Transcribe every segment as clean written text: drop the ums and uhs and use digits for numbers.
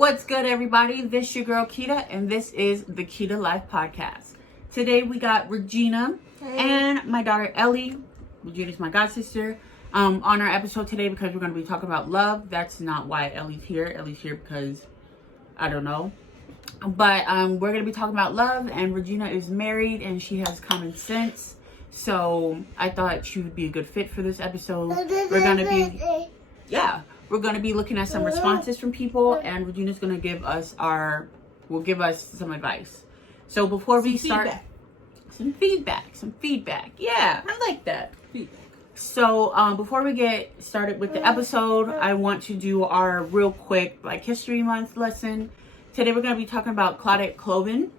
What's good, everybody? This your girl Kita, and this is the Kita Life Podcast. Today we got Regina and my daughter Ellie. Regina's my god sister. On our episode today, because we're going to be talking about love. That's not why Ellie's here. Ellie's here because I don't know. But we're going to be talking about love, and Regina is married and she has common sense. So I thought she would be a good fit for this episode. We're going to be looking at some responses from people, and Regina's going to give us give us some advice. So before we start, some feedback. Yeah, I like that. Feedback. So before we get started with the episode, I want to do our real quick Black History Month lesson. Today we're going to be talking about Claudette Colvin.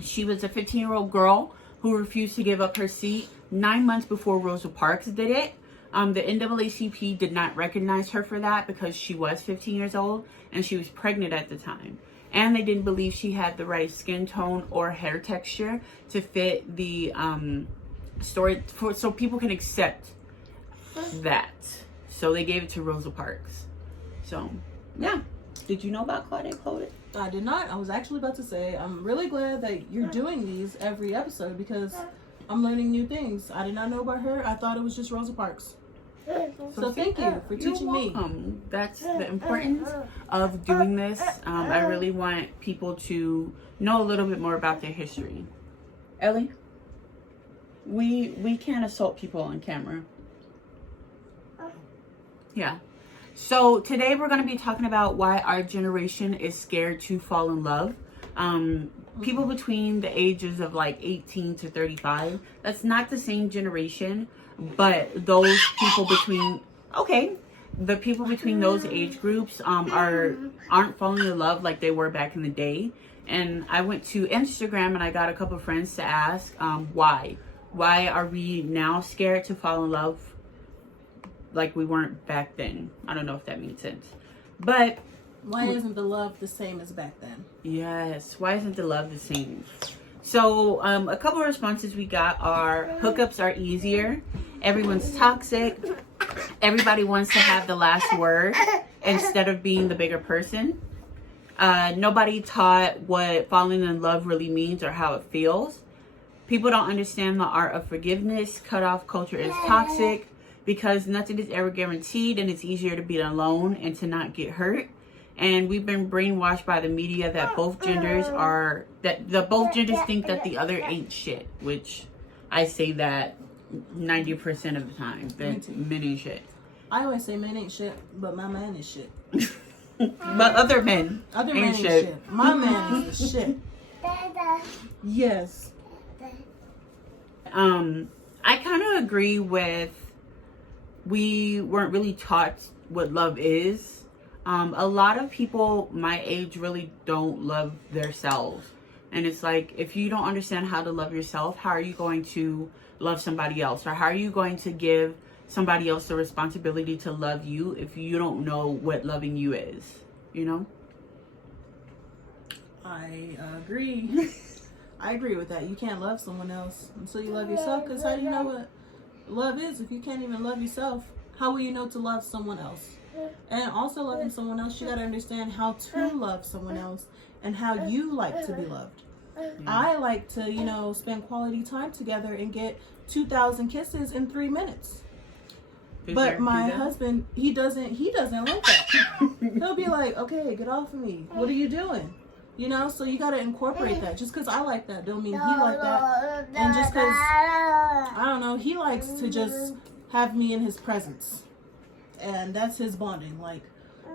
She was a 15-year-old girl who refused to give up her seat 9 months before Rosa Parks did it. The NAACP did not recognize her for that because she was 15 years old and she was pregnant at the time. And they didn't believe she had the right skin tone or hair texture to fit the story, so people can accept that. So they gave it to Rosa Parks. So, yeah. Did you know about Claudette Colvin? I did not. I was actually about to say, I'm really glad that you're doing these every episode because I'm learning new things. I did not know about her. I thought it was just Rosa Parks. So thank you for teaching me. That's the importance of doing this. I really want people to know a little bit more about their history. Ellie, we can't assault people on camera. Yeah. So today we're going to be talking about why our generation is scared to fall in love. People between the ages of like 18 to 35, that's not the same generation, but those people between, the people between those age groups aren't falling in love like they were back in the day. And I went to Instagram and I got a couple friends to ask why. Why are we now scared to fall in love like we weren't back then? I don't know if that makes sense. But why isn't the love the same as back then? Yes, why isn't the love the same? So a couple of responses we got are hookups are easier, everyone's toxic, everybody wants to have the last word instead of being the bigger person, nobody taught what falling in love really means or how it feels, people don't understand the art of forgiveness, cutoff culture is toxic because nothing is ever guaranteed and it's easier to be alone and to not get hurt. And we've been brainwashed by the media that both genders think that the other ain't shit, which I say that 90% of the time, that men ain't shit. I always say men ain't shit, but my man is shit. But other men ain't shit. My man is the shit. Yes. I kind of agree with, we weren't really taught what love is. A lot of people my age really don't love themselves. And it's like, if you don't understand how to love yourself, how are you going to love somebody else? Or how are you going to give somebody else the responsibility to love you if you don't know what loving you is? You know? I agree. I agree with that. You can't love someone else until you love yourself. Because how do you know what love is if you can't even love yourself? How will you know to love someone else? And also loving someone else, you got to understand how to love someone else and how you like to be loved. I like to, spend quality time together and get 2,000 kisses in 3 minutes. But my husband, he doesn't like that. He'll be like, okay, get off of me. What are you doing? So you got to incorporate that. Just because I like that don't mean he like that. And just because, I don't know, he likes to just have me in his presence. And that's his bonding. Like,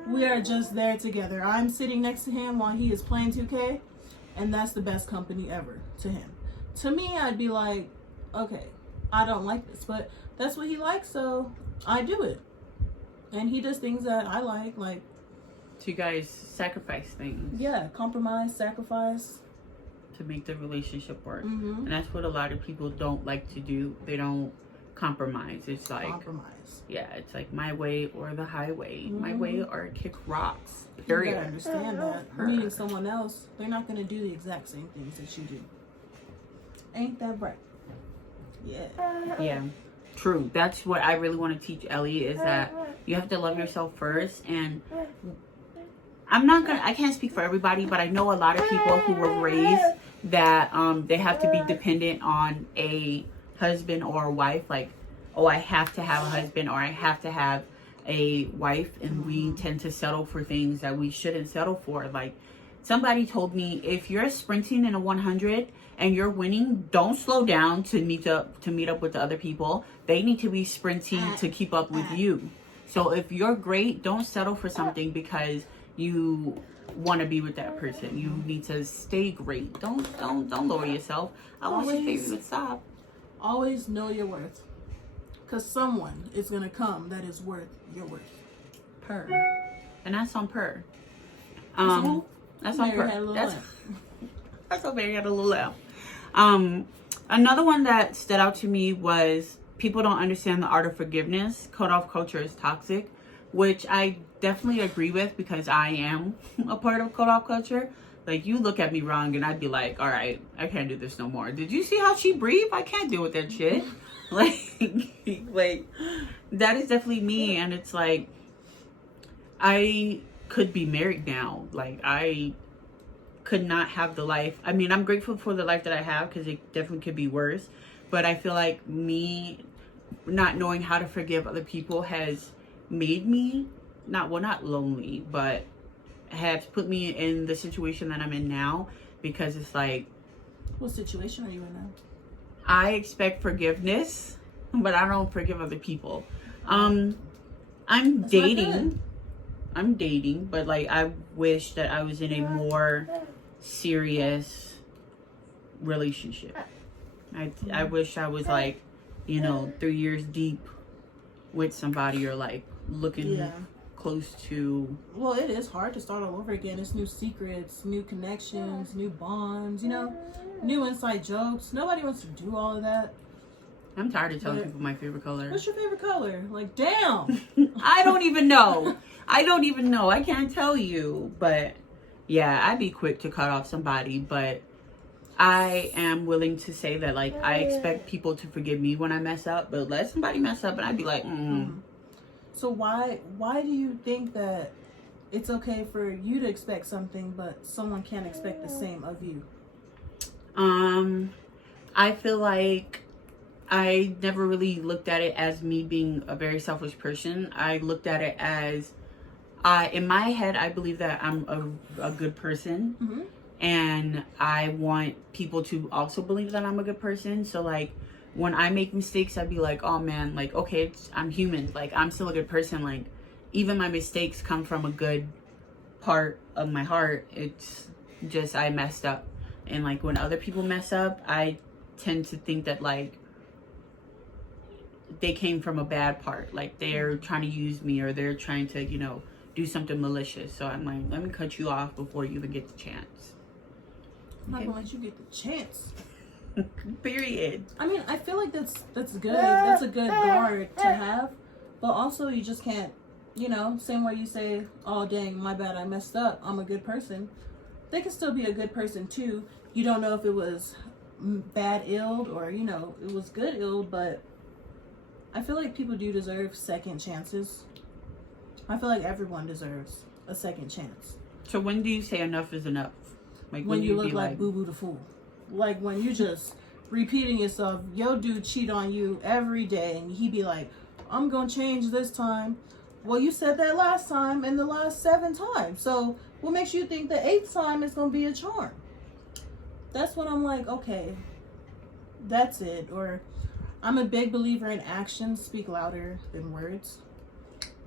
we are just there together. I'm sitting next to him while he is playing 2K, and that's the best company ever to him. To me, I'd be like, okay, I don't like this, but that's what he likes, so I do it. And he does things that I like. So you guys sacrifice things. Yeah, compromise, sacrifice. To make the relationship work. Mm-hmm. And that's what a lot of people don't like to do. They don't compromise. It's like it's like my way or the highway. Mm-hmm. My way or kick rocks. Period. You gotta understand that meeting someone else, they're not gonna do the exact same things that you do. Ain't that right? Yeah. True. That's what I really want to teach Ellie, is that you have to love yourself first. And I can't speak for everybody, but I know a lot of people who were raised that they have to be dependent on a husband or a wife. Like, oh, I have to have a husband or I have to have a wife, and we tend to settle for things that we shouldn't settle for. Like, somebody told me, if you're sprinting in a 100 and you're winning, don't slow down to meet up with the other people. They need to be sprinting to keep up with you. So if you're great, don't settle for something because you want to be with that person. You need to stay great. Don't lower yourself. I wish you would stop. Always know your worth, because someone is gonna come that is worth your worth. Purr, and that's on Purr. That's on Mary Purr. That's what Mary had a little laugh. Another one that stood out to me was people don't understand the art of forgiveness. Cut off culture is toxic, which I definitely agree with because I am a part of cut off culture. Like, you look at me wrong and I'd be like, all right, I can't do this no more. Did you see how she breathed? I can't deal with that shit. like that is definitely me. And it's like, I could be married now. Like, I could not have the life. I mean, I'm grateful for the life that I have because it definitely could be worse. But I feel like me not knowing how to forgive other people has made me not lonely, but has put me in the situation that I'm in now, because it's like, what situation are you in now? I expect forgiveness, but I don't forgive other people. I'm dating, but like, I wish that I was in a more serious relationship. I wish I was like, 3 years deep with somebody, or like looking close to. Well, it is hard to start all over again. It's new secrets, new connections, new bonds, new inside jokes. Nobody wants to do all of that. I'm tired of telling people my favorite color. What's your favorite color? Like, damn. I don't even know. I can't tell you. But yeah, I'd be quick to cut off somebody. But I am willing to say that, like, I expect people to forgive me when I mess up. But let somebody mess up and I'd be like, So why do you think that it's okay for you to expect something, but someone can't expect the same of you? I feel like I never really looked at it as me being a very selfish person. I looked at it as, in my head, I believe that I'm a good person, and I want people to also believe that I'm a good person. So like, when I make mistakes, I'd be like, oh man, like, okay, I'm human. Like, I'm still a good person. Like, even my mistakes come from a good part of my heart. It's just, I messed up. And like, when other people mess up, I tend to think that like, they came from a bad part. Like, they're trying to use me, or they're trying to, do something malicious. So I'm like, let me cut you off before you even get the chance. I'm not gonna let you get the chance. Period. I mean, I feel like that's good. That's a good guard to have. But also, you just can't, same way you say, oh dang, my bad, I messed up, I'm a good person. They can still be a good person too. You don't know if it was bad ill or, it was good ill, but I feel like people do deserve second chances. I feel like everyone deserves a second chance. So when do you say enough is enough? Like, when you look like Boo Boo the Fool. Like, when you just repeating yourself, yo dude cheat on you every day, and he be like, I'm gonna change this time. Well, you said that last time and the last 7 times. So what makes you think the 8th time is gonna be a charm? That's when I'm like, okay, that's it. Or I'm a big believer in actions speak louder than words.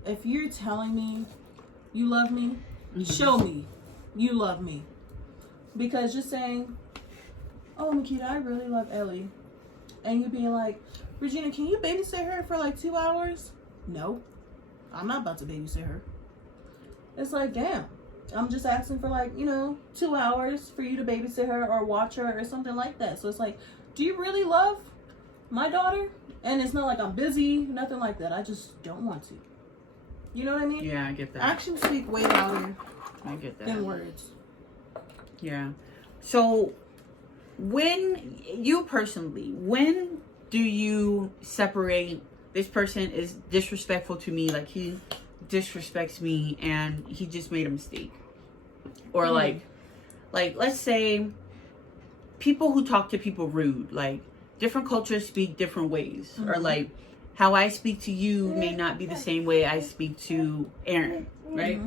If you're telling me you love me, show me you love me. Because just saying, oh, Makita, I really love Ellie, and you being like, Regina, can you babysit her for like 2 hours? No, I'm not about to babysit her. It's like, damn, I'm just asking for like, 2 hours for you to babysit her or watch her or something like that. So it's like, do you really love my daughter? And it's not like I'm busy, nothing like that. I just don't want to. You know what I mean? Yeah, I get that. Actions speak way louder I get that. than words. Yeah. So when do you separate, this person is disrespectful to me, like he disrespects me and he just made a mistake? Or like let's say people who talk to people rude, like different cultures speak different ways, or like how I speak to you may not be the same way I speak to Aaron, right?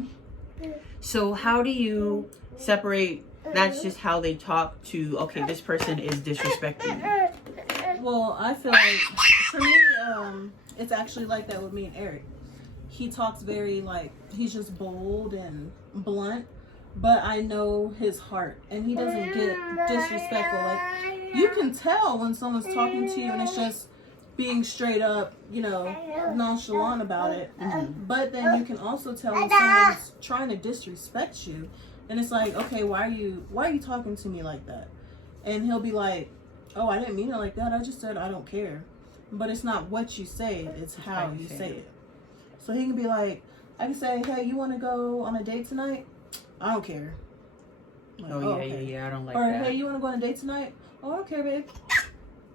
So how do you separate that's just how they talk to, okay, this person is disrespecting me? Well, I feel like for me, it's actually like that with me and Eric. He talks very like, he's just bold and blunt, but I know his heart, and he doesn't get disrespectful. Like, you can tell when someone's talking to you and it's just being straight up, nonchalant about it. But then you can also tell when someone's trying to disrespect you, and it's like, okay, why are you talking to me like that? And he'll be like, oh, I didn't mean it like that. I just said I don't care. But it's not what you say, it's how you say it. So he can be like, I can say, hey, you want to go on a date tonight? I don't care. Like, yeah, I don't like or, that. Or, hey, you want to go on a date tonight? Oh, I don't care, babe.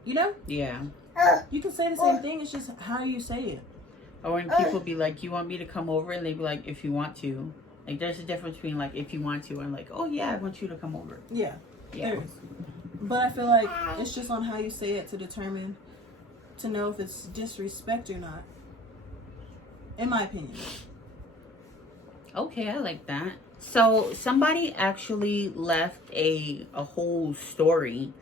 You know? Yeah. You can say the same thing, it's just how you say it. Or when people be like, you want me to come over? And they be like, if you want to. Like, there's a difference between, like, if you want to and, like, oh, yeah, I want you to come over. Yeah. There is. But I feel like it's just on how you say it to know if it's disrespect or not. In my opinion. Okay, I like that. So somebody actually left a whole story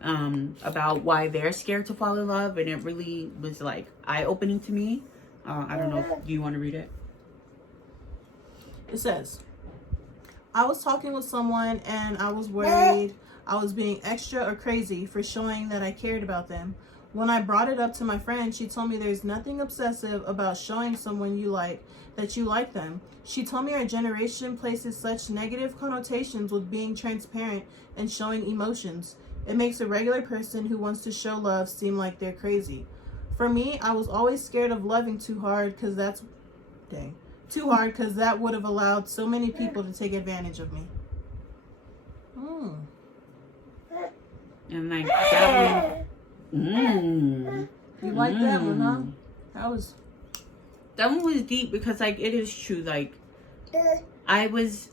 about why they're scared to fall in love, and it really was like eye-opening to me. I don't know if you want to read it. It says, I was talking with someone and I was worried I was being extra or crazy for showing that I cared about them. When I brought it up to my friend, she told me there's nothing obsessive about showing someone you like that you like them. She told me our generation places such negative connotations with being transparent and showing emotions. It makes a regular person who wants to show love seem like they're crazy. For me, I was always scared of loving too hard because that would have allowed so many people to take advantage of me. And like that one. You like that one, huh? That one was deep because like it is true. Like I was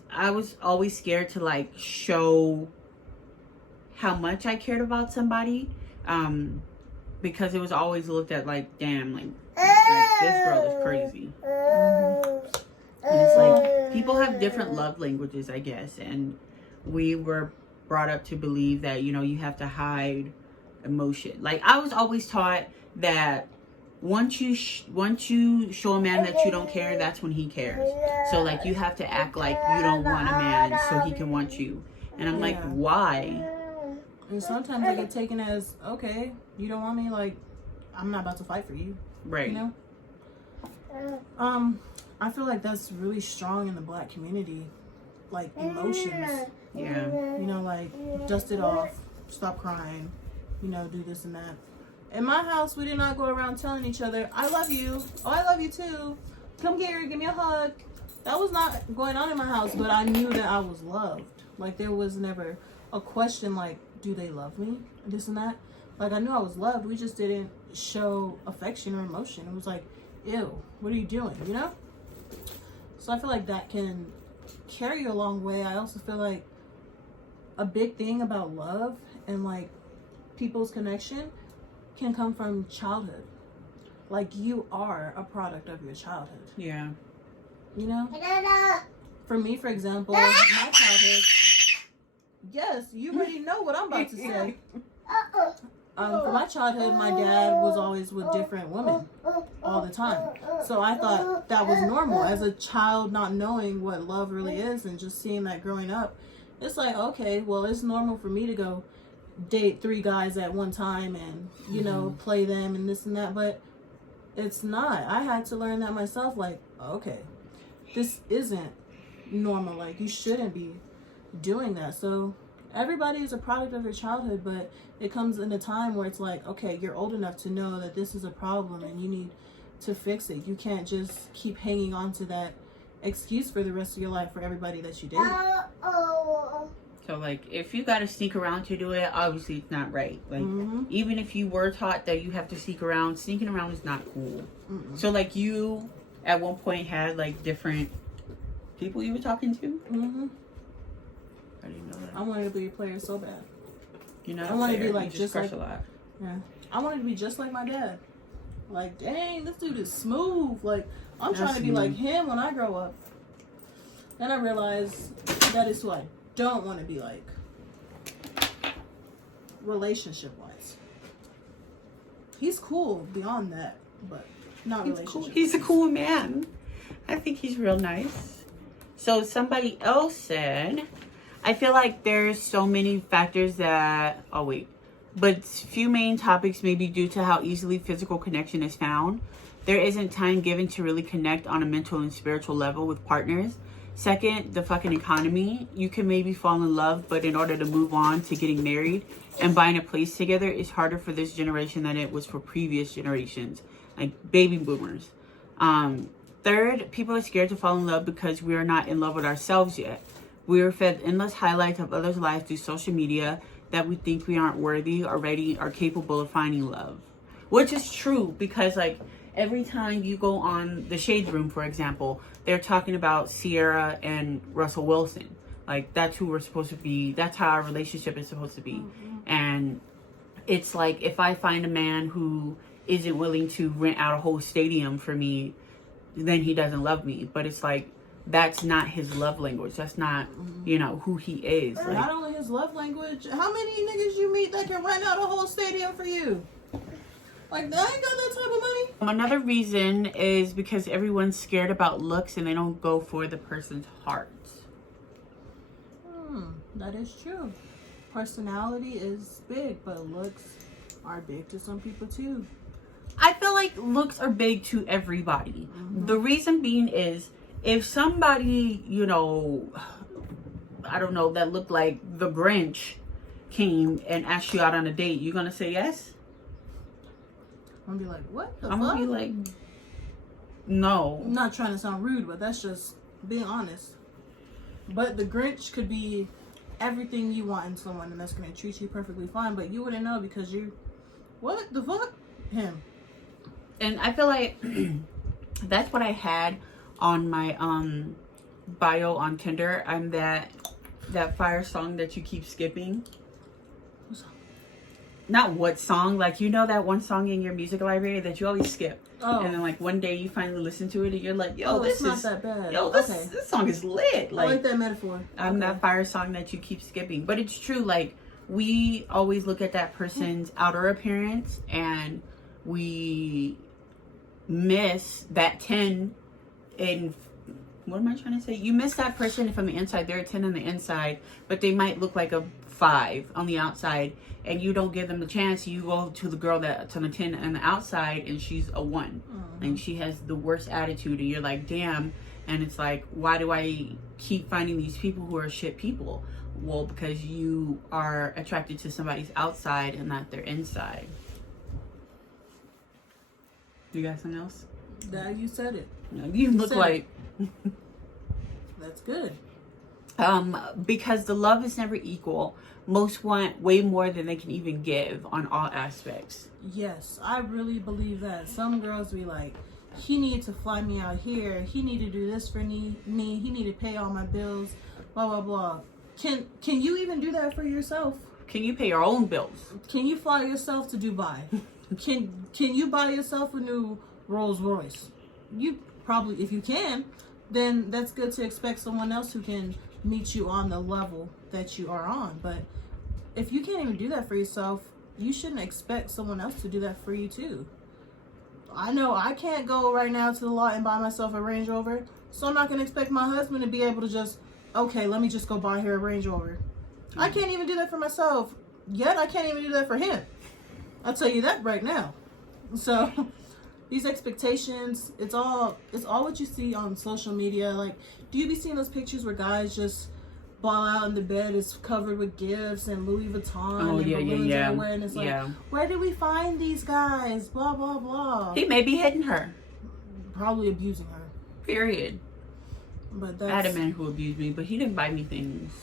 always scared to like show how much I cared about somebody, because it was always looked at like, damn, like this girl is crazy. And it's like people have different love languages, I guess, and we were brought up to believe that you have to hide emotion. Like I was always taught that once you show a man that you don't care, that's when he cares. So like you have to act like you don't want a man so he can want you. And I'm like, why? And sometimes I get taken as, okay, you don't want me, like I'm not about to fight for you. Right. You know? I feel like that's really strong in the Black community. Like emotions. Yeah. Like dust it off, stop crying, do this and that. In my house, we did not go around telling each other, I love you. Oh, I love you too. Come here, give me a hug. That was not going on in my house, but I knew that I was loved. Like there was never a question like, do they love me? This and that. Like I knew I was loved. We just didn't show affection or emotion. It was like, ew, what are you doing? So I feel like that can carry you a long way. I also feel like a big thing about love and like people's connection can come from childhood. Like you are a product of your childhood. Yeah. For me, for example, my childhood. Yes, you already know what I'm about to say. For my childhood, my dad was always with different women all the time. So I thought that was normal. As a child, not knowing what love really is and just seeing that growing up, it's like, okay, well, it's normal for me to go date 3 guys at one time and, play them and this and that. But it's not. I had to learn that myself. Like, okay, this isn't normal. Like, you shouldn't be doing that. So everybody is a product of their childhood, but it comes in a time where it's like, okay, you're old enough to know that this is a problem and you need to fix it. You can't just keep hanging on to that excuse for the rest of your life for everybody that you date. So like if you gotta sneak around to do it, obviously it's not right. Like even if you were taught that you have to sneak around, sneaking around is not cool. So like you at one point had like different people you were talking to? I wanted to be a player so bad. You know, I wanted to be like just like a lot. Yeah, I wanted to be just like my dad. Like, dang, this dude is smooth. Like, I'm trying to be like him when I grow up. Then I realized that is who I don't want to be like, relationship wise. He's cool beyond that, but not relationship. Cool. He's a cool man. I think he's real nice. So somebody else said, I feel like there's so many factors that, but few main topics may be due to how easily physical connection is found. There isn't time given to really connect on a mental and spiritual level with partners. Second, the fucking economy. You can maybe fall in love, but in order to move on to getting married and buying a place together is harder for this generation than it was for previous generations, like baby boomers. Third, people are scared to fall in love because we are not in love with ourselves yet. We are fed endless highlights of others' lives through social media that we think we aren't worthy or ready or capable of finding love. Which is true, because like every time you go on the Shade Room, for example, they're talking about Sierra and Russell Wilson. Like, that's who we're supposed to be. That's how our relationship is supposed to be. Mm-hmm. And it's like, if I find a man who isn't willing to rent out a whole stadium for me, then he doesn't love me. But it's like, that's not his love language. That's not, you know, who he is. Like, not only his love language, how many niggas you meet that can rent out a whole stadium for you? Like, I ain't got that type of money. Another reason is because everyone's scared about looks and they don't go for the person's heart. That is true. Personality is big, but looks are big to some people too. I feel like looks are big to everybody. Mm-hmm. The reason being is, if somebody, you know, I don't know, that looked like the Grinch came and asked you out on a date, you gonna say yes? I'm gonna be like, what the I'm fuck? gonna be like, no. I'm not trying to sound rude, but that's just being honest. But the Grinch could be everything you want in someone, and that's gonna treat you perfectly fine, but you wouldn't know because you, what the fuck? Him. And I feel like that's what I had on my bio on Tinder. I'm that fire song that you keep skipping. Not what song, like, you know that one song in your music library that you always skip. Oh. And then like one day you finally listen to it and you're like, yo, this is not that bad. Yo, this song is lit. Like, I like that metaphor. I'm that fire song that you keep skipping. But it's true, like, we always look at that person's outer appearance and we miss that 10 in, what am I trying to say? You miss that person from the inside. They're a 10 on the inside, but they might look like a 5 on the outside, and you don't give them the chance. You go to the girl that's on the 10 on the outside and she's a 1. And she has the worst attitude, and you're like, damn. And it's like, why do I keep finding these people who are shit people? Well, because you are attracted to somebody's outside and not their inside. You got something else? Now you said it. No, you look like that's good. Because the love is never equal. Most want way more than they can even give on all aspects. Yes, I really believe that. Some girls be like, he needed to fly me out here. He needed to do this for me. He needed to pay all my bills. Blah blah blah. Can you even do that for yourself? Can you pay your own bills? Can you fly yourself to Dubai? Can you buy yourself a new Rolls Royce? You probably, if you can, then that's good to expect someone else who can meet you on the level that you are on. But if you can't even do that for yourself, you shouldn't expect someone else to do that for you too. I know I can't go right now to the lot and buy myself a Range Rover, so I'm not going to expect my husband to be able to just, okay, let me just go buy her a Range Rover. I can't even do that for myself, yet I can't even do that for him. I'll tell you that right now. So these expectations, it's all what you see on social media. Like, do you be seeing those pictures where guys just ball out in the bed is covered with gifts and Louis Vuitton and balloons everywhere, and it's like, where did we find these guys? Blah blah blah. He may be hitting her, probably abusing her. Period. But I had a man who abused me, but he didn't buy me things.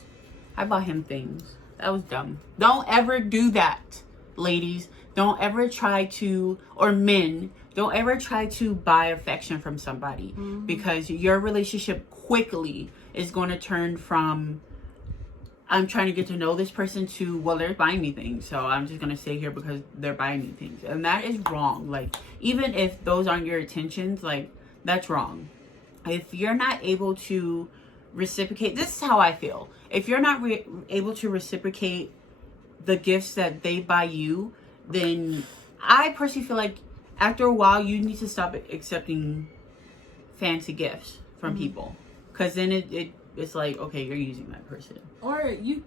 I bought him things. That was dumb. Don't ever do that, ladies. Don't ever try to, or men, don't ever try to buy affection from somebody, because your relationship quickly is going to turn from I'm trying to get to know this person to, well, they're buying me things, so I'm just gonna stay here because they're buying me things. And that is wrong. Like, even if those aren't your intentions, like, that's wrong. If you're not able to reciprocate, this is how I feel. If you're not able to reciprocate the gifts that they buy you, then I personally feel like after a while you need to stop accepting fancy gifts from people, because then it's like, okay, you're using that person. Or you,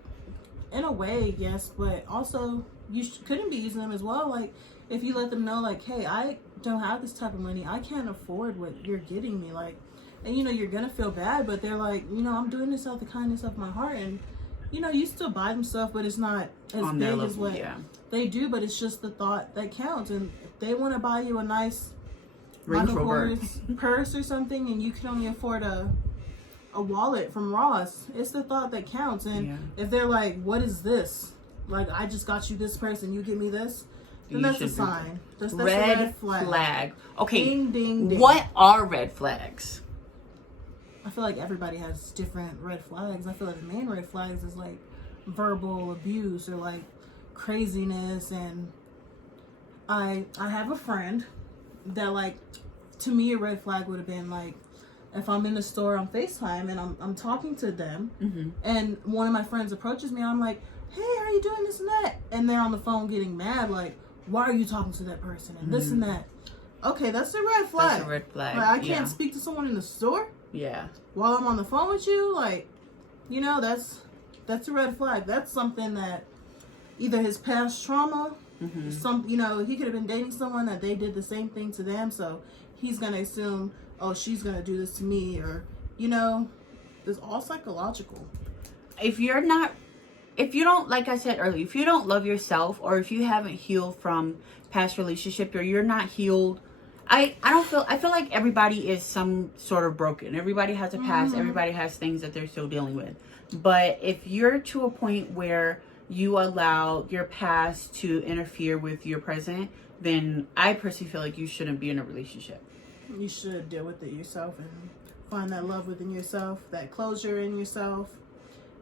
in a way, yes, but also you couldn't be using them as well. Like, if you let them know, like, hey, I don't have this type of money, I can't afford what you're getting me, like, and you know you're gonna feel bad, but they're like, you know, I'm doing this out of the kindness of my heart, and you know, you still buy them stuff, but it's not as On big level, as what they do, but it's just the thought that counts. And if they want to buy you a nice Michael Kors purse or something, and you can only afford a wallet from Ross, it's the thought that counts. And if they're like, what is this? Like, I just got you this purse and you give me this, then that's a sign. That's a red flag. Okay, ding, ding, ding. What are red flags? I feel like everybody has different red flags. I feel like the main red flags is like verbal abuse or like craziness. And I have a friend that, like, to me a red flag would have been like, if I'm in the store on FaceTime and I'm talking to them, and one of my friends approaches me, I'm like, hey, how are you doing, this and that? And they're on the phone getting mad, like, why are you talking to that person? And this and that. Okay, that's a red flag. That's a red flag. Like, I can't speak to someone in the store while I'm on the phone with you. Like, you know, that's a red flag. That's something that either his past trauma, you know, he could have been dating someone that they did the same thing to them, so he's gonna assume, oh, she's gonna do this to me, or, you know, it's all psychological. If you don't, like I said earlier, if you don't love yourself, or if you haven't healed from past relationship, or you're not healed, I feel like everybody is some sort of broken. Everybody has a past. Everybody has things that they're still dealing with. But if you're to a point where you allow your past to interfere with your present, then I personally feel like you shouldn't be in a relationship. You should deal with it yourself and find that love within yourself, that closure in yourself.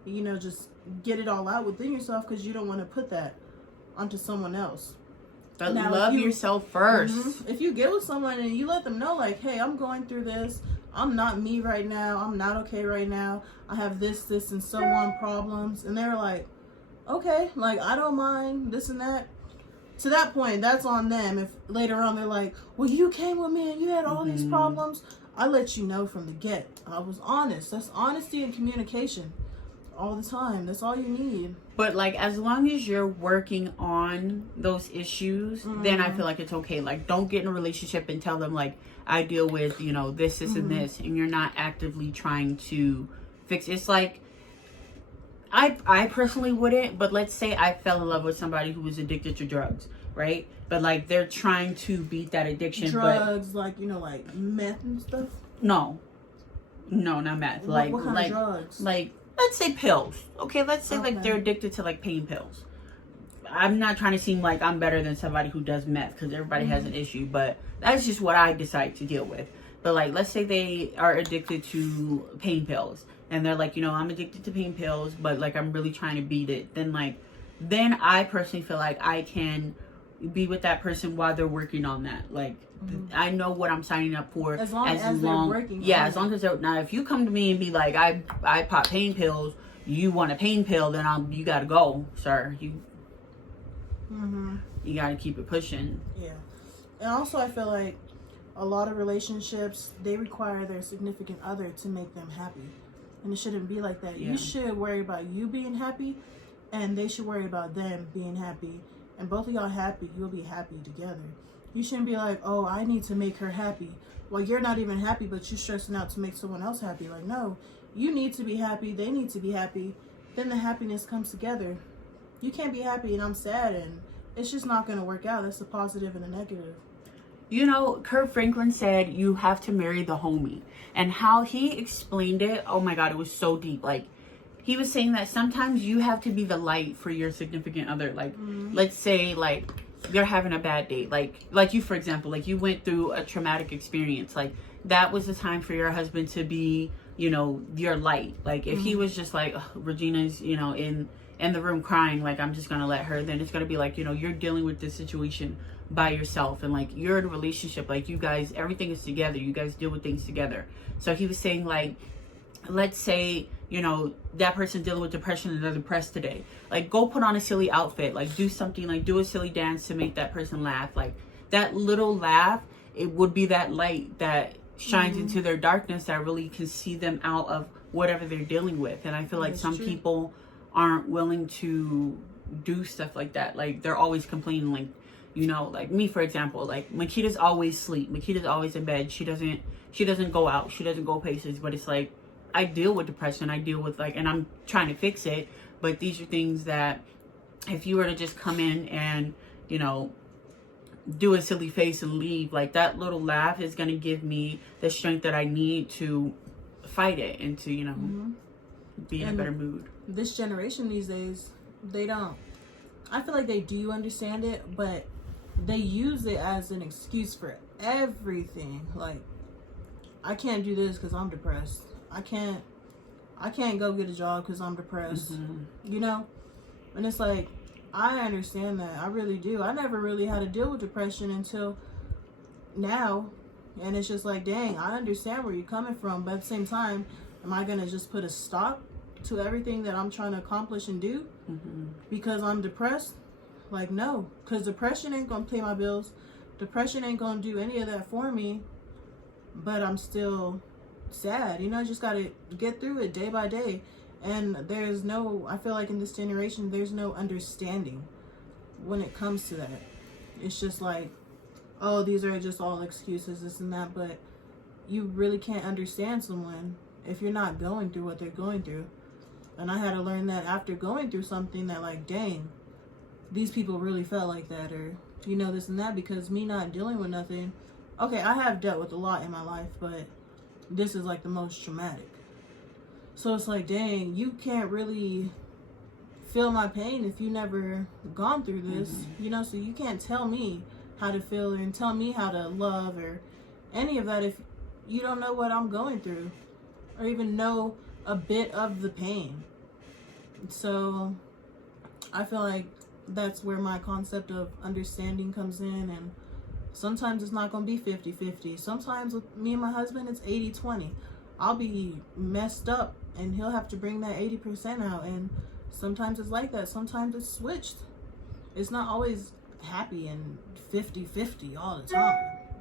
You know, just get it all out within yourself, because you don't want to put that onto someone else. But now, love yourself first. If you get with someone and you let them know, like, hey, I'm going through this, I'm not me right now, I'm not okay right now, I have this, and so on problems, and they're like, okay, like, I don't mind this and that. To that point, that's on them. If later on they're like, well, you came with me and you had all these problems, I let you know from the get. I was honest. That's honesty and communication all the time. That's all you need. But, like, as long as you're working on those issues, then I feel like it's okay. Like, don't get in a relationship and tell them, like, I deal with, you know, this, and this, and you're not actively trying to fix it. It's like, I personally wouldn't, but let's say I fell in love with somebody who was addicted to drugs, right? But, like, they're trying to beat that addiction. Drugs, like, you know, like meth and stuff? No, not meth. What kind of drugs? Like, let's say pills. Okay, let's say like they're addicted to like pain pills. I'm not trying to seem like I'm better than somebody who does meth, because everybody has an issue, but that's just what I decide to deal with. But, like, let's say they are addicted to pain pills, and they're like, you know, I'm addicted to pain pills, but, like, I'm really trying to beat it. Then I personally feel like I can be with that person while they're working on that. Like, I know what I'm signing up for. As long as they're working. Yeah, as long as they're. Now, if you come to me and be like, I pop pain pills, you want a pain pill, then you gotta go, sir. You gotta keep it pushing. Yeah. And also, I feel like a lot of relationships, they require their significant other to make them happy. And it shouldn't be like that. You should worry about you being happy, and they should worry about them being happy. And both of y'all happy, you'll be happy together. You shouldn't be like, oh, I need to make her happy. Well, you're not even happy, but you're stressing out to make someone else happy. Like, no, you need to be happy. They need to be happy. Then the happiness comes together. You can't be happy and I'm sad, and it's just not going to work out. That's a positive and a negative. You know, Kurt Franklin said you have to marry the homie. And how he explained it, oh my God, it was so deep. Like, he was saying that sometimes you have to be the light for your significant other. Like, let's say, like, they're having a bad day. Like you, for example, like, you went through a traumatic experience. Like, that was the time for your husband to be, your light. Like if he was just like, Regina's, in the room crying, like I'm just gonna let her, then it's gonna be like, you're dealing with this situation by yourself, and like you're in a relationship, like you guys, everything is together, you guys deal with things together. So he was saying, like, let's say that person dealing with depression and they're depressed today, like go put on a silly outfit, like do something, like do a silly dance to make that person laugh. Like that little laugh, it would be that light that shines into their darkness, that really can see them out of whatever they're dealing with. And I feel like some people aren't willing to do stuff like that. Like they're always complaining, like like me, for example, like Makita's always asleep, Makita's always in bed, she doesn't go out, she doesn't go places. But it's like, I deal with depression, I deal with and I'm trying to fix it. But these are things that if you were to just come in and do a silly face and leave, like that little laugh is going to give me the strength that I need to fight it and to be in a better mood. This generation these days, I feel like they do understand it, but they use it as an excuse for everything. Like, I can't do this because I'm depressed. I can't go get a job because I'm depressed. And it's like, I understand that. I really do. I never really had to deal with depression until now. And it's just like, dang, I understand where you're coming from. But at the same time, am I going to just put a stop to everything that I'm trying to accomplish and do because I'm depressed? Like, no. Because depression ain't going to pay my bills. Depression ain't going to do any of that for me. But I'm still sad. I just got to get through it day by day. And I feel like in this generation, there's no understanding when it comes to that. It's just like, oh, these are just all excuses, this and that. But you really can't understand someone if you're not going through what they're going through. And I had to learn that after going through something that, like, dang, these people really felt like that, or, this and that, because me not dealing with nothing. Okay, I have dealt with a lot in my life, but this is like the most traumatic. So it's like, dang, you can't really feel my pain if you never gone through this, so you can't tell me how to feel and tell me how to love or any of that if you don't know what I'm going through or even know a bit of the pain. So I feel like that's where my concept of understanding comes in, and sometimes it's not going to be 50-50. Sometimes with me and my husband, it's 80-20. I'll be messed up and he'll have to bring that 80% out. And sometimes it's like that. Sometimes it's switched. It's not always happy and 50-50 all the time.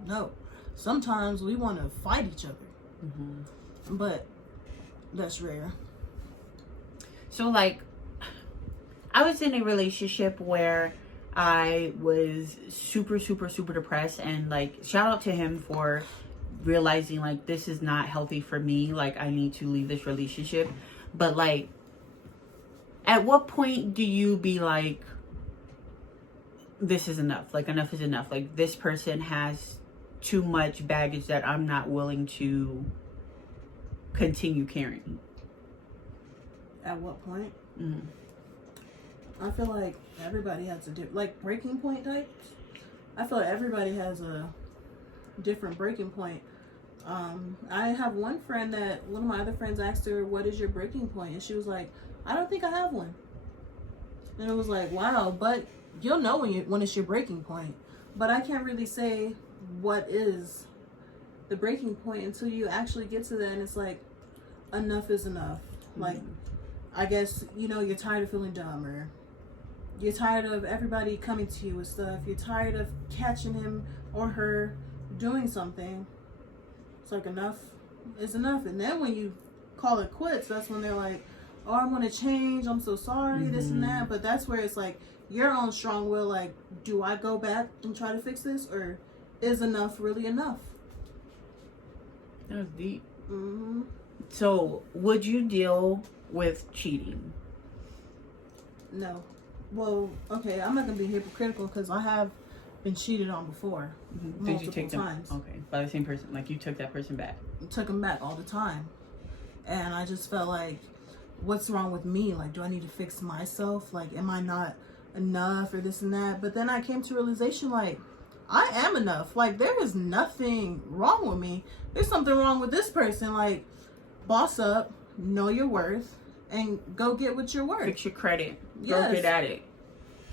No. Sometimes we want to fight each other. But that's rare. So, like, I was in a relationship where I was super, super, super depressed, and like, shout out to him for realizing like this is not healthy for me, like I need to leave this relationship. But like, at what point do you be like, this is enough, like enough is enough, like this person has too much baggage that I'm not willing to continue carrying? At what point? I feel like everybody has a like breaking point types. I feel like everybody has a different breaking point. I have one friend that one of my other friends asked her, what is your breaking point? And she was like, I don't think I have one. And it was like, wow, but you'll know when it's your breaking point. But I can't really say what is the breaking point until you actually get to that, and it's like, enough is enough. Like, I guess, you're tired of feeling dumb, or you're tired of everybody coming to you with stuff. You're tired of catching him or her doing something. It's like, enough is enough. And then when you call it quits, that's when they're like, oh, I want to change, I'm so sorry, this and that. But that's where it's like your own strong will, like, do I go back and try to fix this, or is enough really enough? That was deep. So would you deal with cheating? No. Well, okay, I'm not gonna be hypocritical because I have been cheated on before. Did you take them times. Okay, by the same person? Like, you took that person back? Took them back all the time. And I just felt like, what's wrong with me? Like, do I need to fix myself? Like, am I not enough, or this and that? But then I came to realization, like, I am enough. Like, there is nothing wrong with me. There's something wrong with this person. Like, boss up, know your worth, and go get what you're worth. Fix your credit. Yes. Go get at it.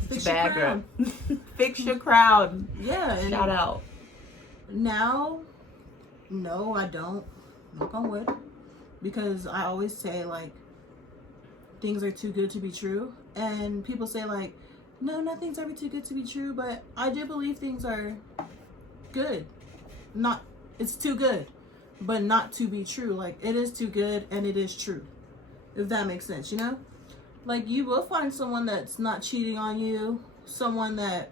Fix Your your crowd. Fix your crowd. Yeah. And shout out. Now, no, I don't. Knock on wood. Because I always say, like, things are too good to be true. And people say, like, no, nothing's ever too good to be true. But I do believe things are good. It's too good, but not to be true. Like, it is too good and it is true. If that makes sense, you know? Like, you will find someone that's not cheating on you. Someone that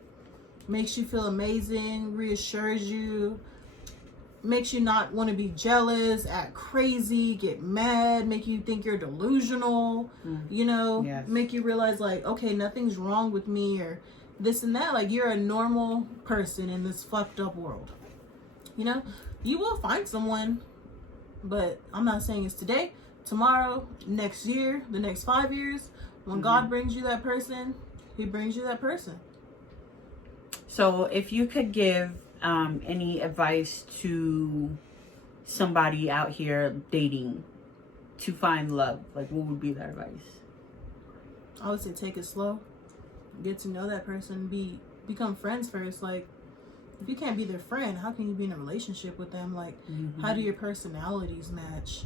makes you feel amazing, reassures you, makes you not want to be jealous, act crazy, get mad, make you think you're delusional, you know, yes. Make you realize, like, okay, nothing's wrong with me or this and that. Like, you're a normal person in this fucked up world. You know, you will find someone, but I'm not saying it's today, tomorrow, next year, the next 5 years. When God brings you that person, he brings you that person. So if you could give any advice to somebody out here dating to find love, like what would be that advice? I would say take it slow. Get to know that person. Become friends first. Like, if you can't be their friend, how can you be in a relationship with them? Like, how do your personalities match?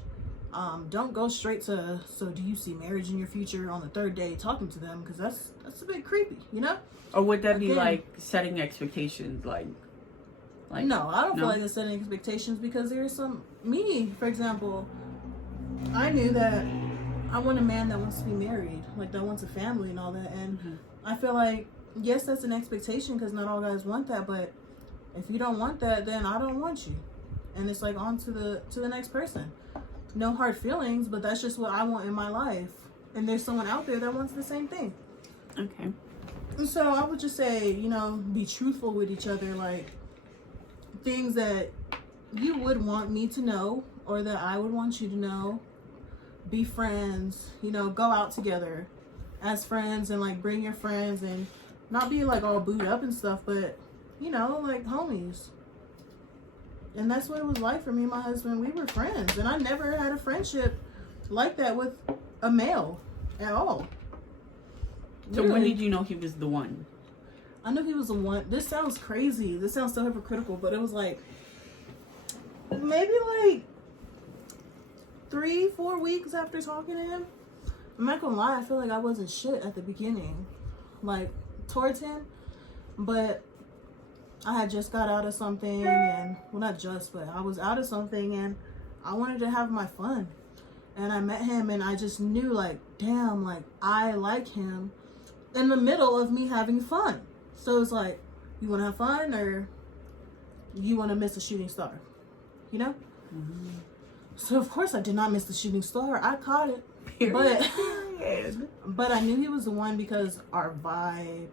Don't go straight to, so do you see marriage in your future on the third day talking to them? Because that's a bit creepy, you know? Or would that be like setting expectations? Like no, I don't feel like it's setting expectations, because there's me, for example, I knew that I want a man that wants to be married, like that wants a family and all that. And I feel like, yes, that's an expectation because not all guys want that, but if you don't want that, then I don't want you. And it's like on to the next person. No hard feelings, but that's just what I want in my life. And there's someone out there that wants the same thing. Okay. And so I would just say, you know, be truthful with each other. Like, things that you would want me to know or that I would want you to know. Be friends, you know, go out together as friends and like bring your friends and not be like all booed up and stuff, but you know, like homies. And that's what it was like for me and my husband. We were friends, and I never had a friendship like that with a male at all. So when did you know he was the one? I knew he was the one. This sounds crazy. This sounds so hypocritical, but it was like maybe like 3-4 weeks after talking to him. I'm not gonna lie, I feel like I wasn't shit at the beginning, like towards him, but I had just got out of something, and well, not just, but I was out of something, and I wanted to have my fun. And I met him, and I just knew, like, damn, like, I like him in the middle of me having fun. So it's like, you want to have fun, or you want to miss a shooting star, you know? So of course I did not miss the shooting star. I caught it. But I knew he was the one because our vibe,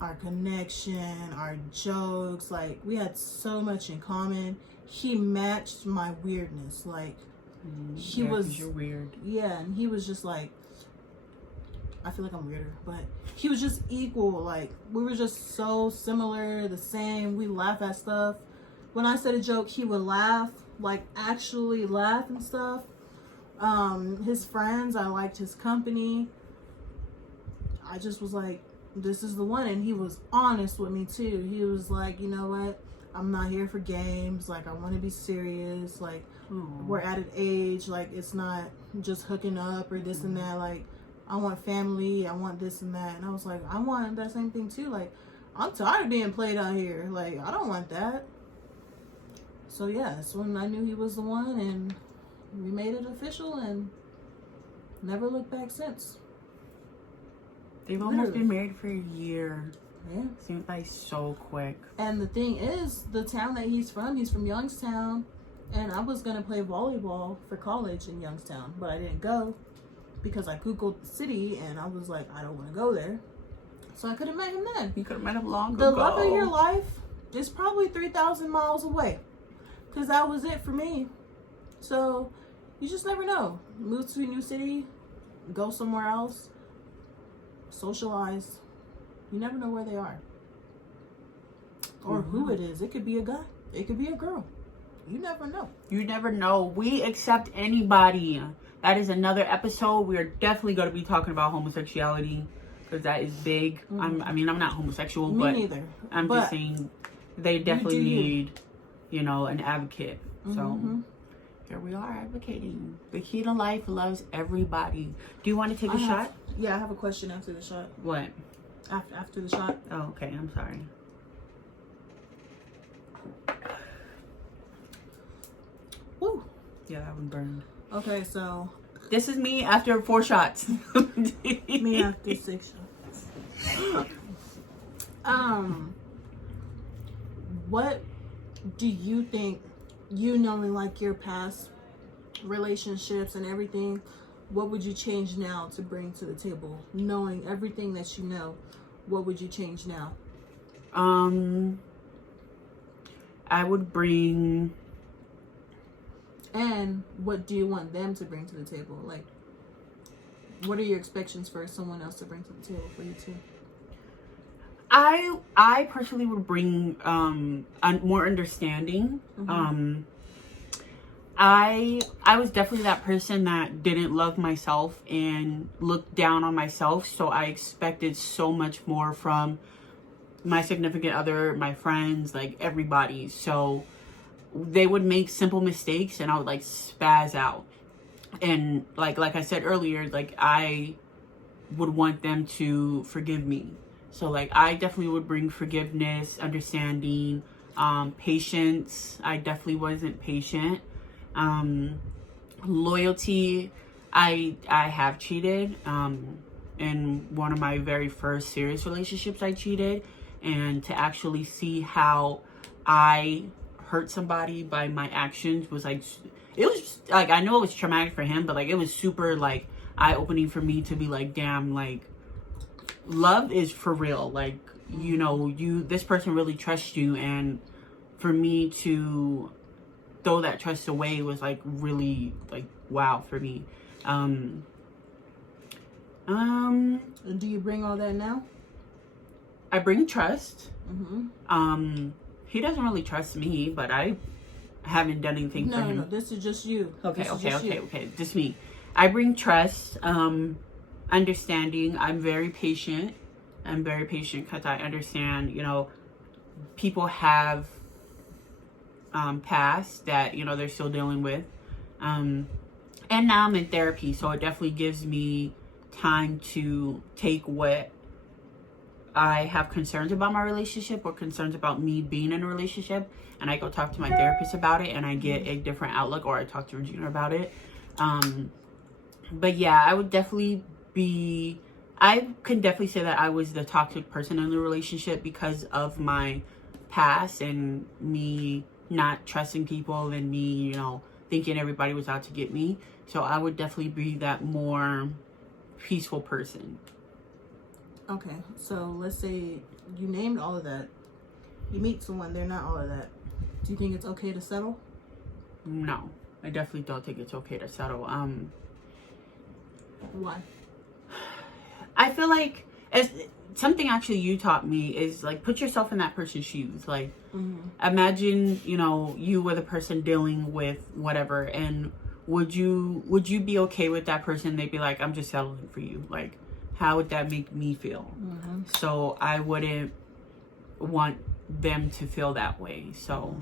our connection, our jokes, like we had so much in common. He matched my weirdness. Like you're weird. Yeah, and he was just like, I feel like I'm weirder, but he was just equal. Like, we were just so similar, the same. We laugh at stuff. When I said a joke, he would laugh, like actually laugh and stuff. His friends, I liked his company. I just was like, this is the one. And he was honest with me too. He was like, you know what? I'm not here for games. Like, I want to be serious. Like, we're at an age, like, it's not just hooking up or this and that. Like, I want family. I want this and that. And I was like, I want that same thing too. Like, I'm tired of being played out here. Like, I don't want that. So yeah, that's when I knew he was the one, and we made it official and never looked back since. They've almost been married for a year. Yeah. Seems like so quick. And the thing is, the town that he's from Youngstown, and I was going to play volleyball for college in Youngstown, but I didn't go because I Googled the city and I was like, I don't want to go there. So I could have met him then. You could have met him long ago. The love of your life is probably 3,000 miles away, because that was it for me. So you just never know. Move to a new city, go somewhere else, socialize. You never know where they are or who it is. It could be a guy, it could be a girl. you never know. You never know. We accept anybody. That is another episode. We are definitely going to be talking about homosexuality because that is big. I'm not homosexual, Me but neither. I'm just saying they definitely need, an advocate. So here we are advocating. The key to life loves everybody. Do you want to take a shot? Yeah, I have a question after the shot. What? After the shot. Oh, okay. I'm sorry. Woo. Yeah, that one burned. Okay, so this is me after 4 shots. Me after 6 shots. What do you think, you knowing like your past relationships and everything, what would you change now to bring to the table? Knowing everything that you know, what would you change now? I would bring... And what do you want them to bring to the table? Like, what are your expectations for someone else to bring to the table for you too? I personally would bring more understanding. I was definitely that person that didn't love myself and looked down on myself, so I expected so much more from my significant other, my friends, like everybody. So they would make simple mistakes and I would like spaz out. And like I said earlier, like I would want them to forgive me. So like I definitely would bring forgiveness, understanding, patience. I definitely wasn't patient. Loyalty. I have cheated. In one of my very first serious relationships, I cheated. And to actually see how I hurt somebody by my actions was like, it was like, I know it was traumatic for him, but like it was super like eye-opening for me to be like, damn, like love is for real. Like, this person really trusts you, and for me to throw that trust away was like really like wow for me. Do you bring all that now? I bring trust. He doesn't really trust me, but I haven't done anything for him. No, this is just you. Okay, just me. I bring trust, understanding. I'm very patient because I understand, people have past that, they're still dealing with. And now I'm in therapy, so it definitely gives me time to take what I have concerns about my relationship or concerns about me being in a relationship, and I go talk to my therapist about it, and I get a different outlook, or I talk to Regina about it. But yeah, I can definitely say that I was the toxic person in the relationship because of my past and me not trusting people and me, thinking everybody was out to get me. So I would definitely be that more peaceful person. Okay, so let's say you named all of that. You meet someone, they're not all of that. Do you think it's okay to settle? No, I definitely don't think it's okay to settle. Why? I feel like as something actually you taught me is like put yourself in that person's shoes. Like imagine, you were the person dealing with whatever, and would you be okay with that person? They'd be like, I'm just settling for you. Like, how would that make me feel? So I wouldn't want them to feel that way. So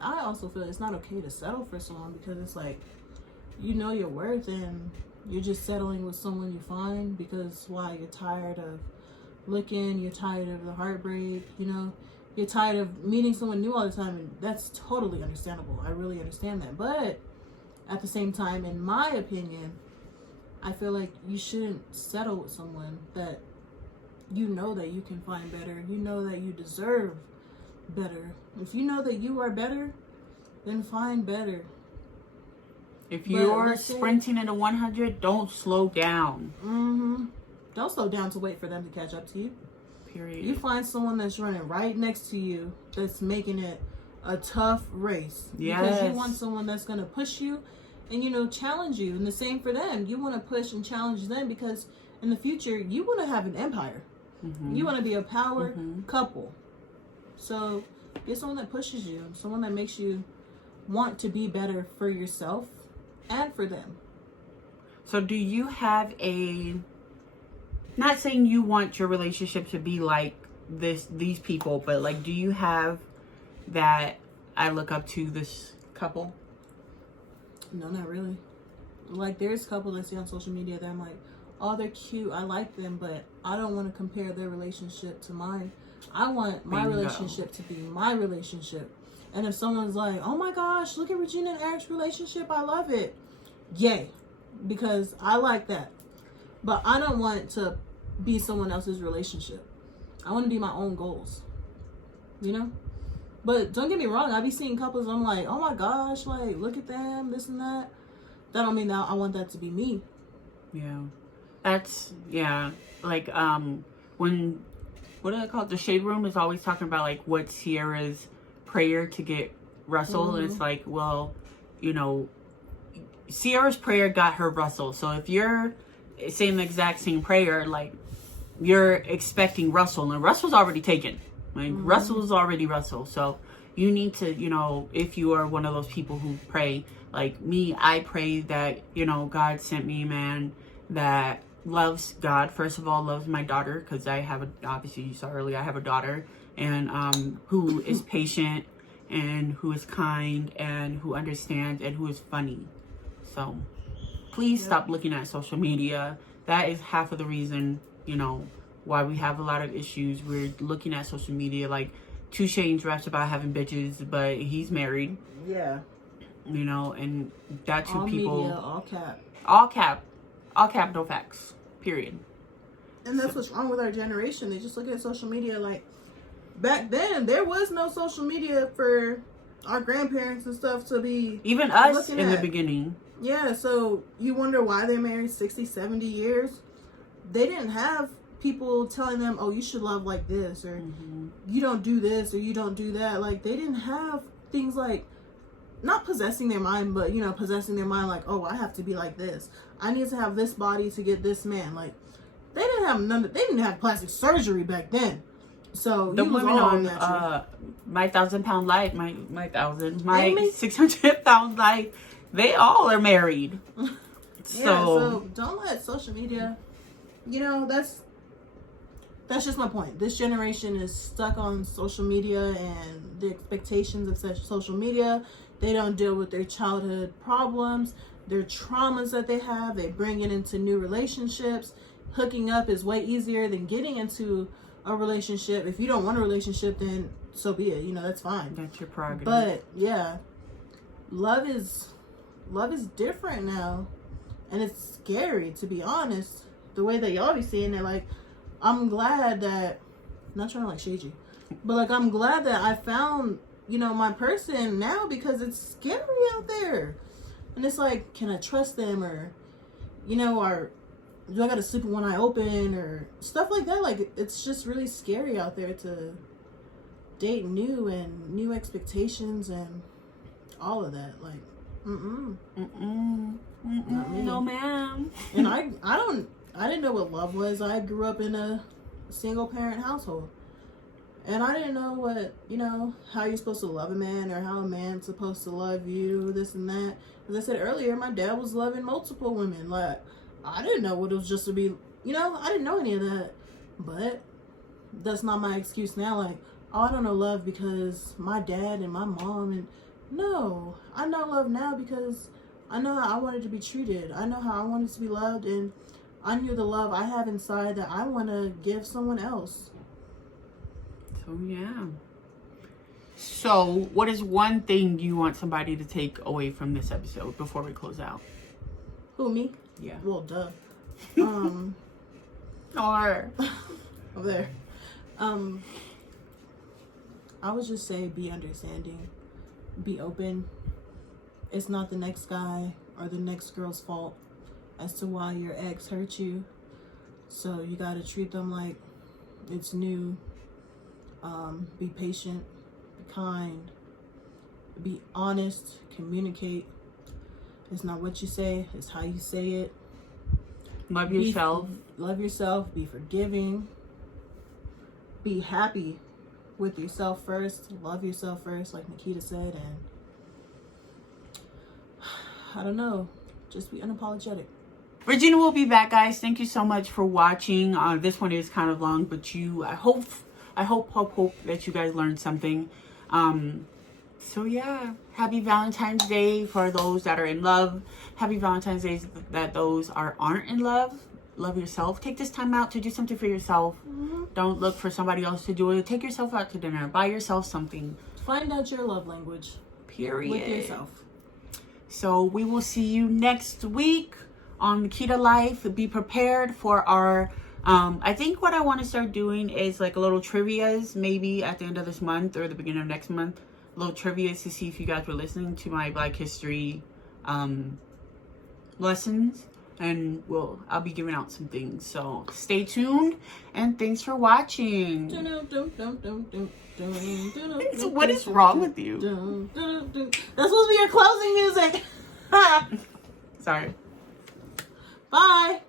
I also feel it's not okay to settle for someone because it's like, you know your worth and you're just settling with someone you find because why? You're tired of looking, you're tired of the heartbreak, you're tired of meeting someone new all the time, and that's totally understandable. I really understand that. But at the same time, in my opinion, I feel like you shouldn't settle with someone that you know that you can find better. You know that you deserve better. If you know that you are better, then find better. If you're sprinting into 100, don't slow down. Don't slow down to wait for them to catch up to you. Period. You find someone that's running right next to you that's making it a tough race. Yes. Because you want someone that's going to push you and, challenge you. And the same for them. You want to push and challenge them because in the future, you want to have an empire. You want to be a power couple. So get someone that pushes you, someone that makes you want to be better for yourself and for them. So do you have not saying you want your relationship to be like these people, but like, do you have that I look up to this couple? No, not really. Like, there's a couple I see on social media that I'm like, oh, they're cute, I like them, but I don't want to compare their relationship to mine. I want my relationship to be my relationship. And if someone's like, oh my gosh, look at Regina and Eric's relationship, I love it, yay, because I like that. But I don't want to be someone else's relationship. I want to be my own goals, you know? But don't get me wrong, I be seeing couples, I'm like, oh my gosh, like, look at them, this and that. That don't mean that I want that to be me. Yeah. That's, yeah. Like, when, what do they call it? The Shade Room is always talking about, like, what Sierra's prayer to get Russell. And it's like, well, you know, Sierra's prayer got her Russell. So if you're saying the exact same prayer, like, you're expecting Russell, and Russell's already taken. Like, Russell's already Russell. So you need to, you know, if you are one of those people who pray, like me, I pray that, you know, God sent me a man that loves God, first of all, loves my daughter, because I have obviously you saw earlier, I have a daughter, and who is patient, and who is kind, and who understands, and who is funny. So please stop looking at social media. That is half of the reason, you know, why we have a lot of issues. We're looking at social media. Like, 2 Chainz raps about having bitches, but he's married. Yeah. You know, and that's who all people... media, all cap. All cap. All cap, no facts. Period. And that's what's wrong with our generation. They just look at social media like... Back then, there was no social media for our grandparents and stuff to be... Even us in the beginning. Yeah, so you wonder why they married 60, 70 years. They didn't have people telling them, oh, you should love like this, or you don't do this, or you don't do that. Like, they didn't have things like, not possessing their mind, but, you know, possessing their mind like, oh, I have to be like this. I need to have this body to get this man. Like, they didn't have plastic surgery back then. So the women on my 1,000-pound life, my 600-pound life, they all are married. So don't let social media, you know, that's just my point. This generation is stuck on social media and the expectations of social media. They don't deal with their childhood problems, their traumas that they have. They bring it into new relationships. Hooking up is way easier than getting into a relationship. If you don't want a relationship, then so be it. You know, that's fine. That's your prerogative. But yeah, love is different now, and it's scary, to be honest. The way that y'all be seeing it, like, I'm glad that, not trying to like shade you, but like, I'm glad that I found, you know, my person now, because it's scary out there. And it's like, can I trust them, or, you know, or do I gotta sleep with one eye open, or stuff like that. Like, it's just really scary out there to date new expectations and all of that. Like, not me. No, ma'am. And I didn't know what love was. I grew up in a single parent household, and I didn't know what, you know, how you're supposed to love a man, or how a man's supposed to love you, this and that. As I said earlier, my dad was loving multiple women. Like, I didn't know what it was just to be, you know, I didn't know any of that. But that's not my excuse now. Like, oh, I don't know love because my dad and my mom. And no, I know love now because I know how I wanted to be treated. I know how I wanted to be loved, and I knew the love I have inside that I want to give someone else. So yeah. So what is one thing you want somebody to take away from this episode before we close out? Who, me? Yeah. Well, duh. Or over there. I would just say be understanding, be open. It's not the next guy or the next girl's fault as to why your ex hurt you. So you gotta treat them like it's new. Be patient, be kind, be honest, communicate. It's not what you say, it's how you say it. Love yourself. Love yourself, be forgiving. Be happy with yourself first. Love yourself first, like Nikita said, and I don't know. Just be unapologetic. Regina will be back, guys. Thank you so much for watching. This one is kind of long, but I hope that you guys learned something. So yeah, happy Valentine's Day for those that are in love. Happy Valentine's Day that those aren't in love. Love yourself. Take this time out to do something for yourself. Don't look for somebody else to do it. Take yourself out to dinner. Buy yourself something. Find out your love language. Period. With yourself. So we will see you next week on the Key to Life. Be prepared for our I think what I want to start doing is like a little trivias, maybe at the end of this month or the beginning of next month. Little trivias to see if you guys were listening to my Black History lessons, and I'll be giving out some things. So stay tuned, and thanks for watching. What is wrong with you? That's supposed to be your closing music. Sorry. Bye.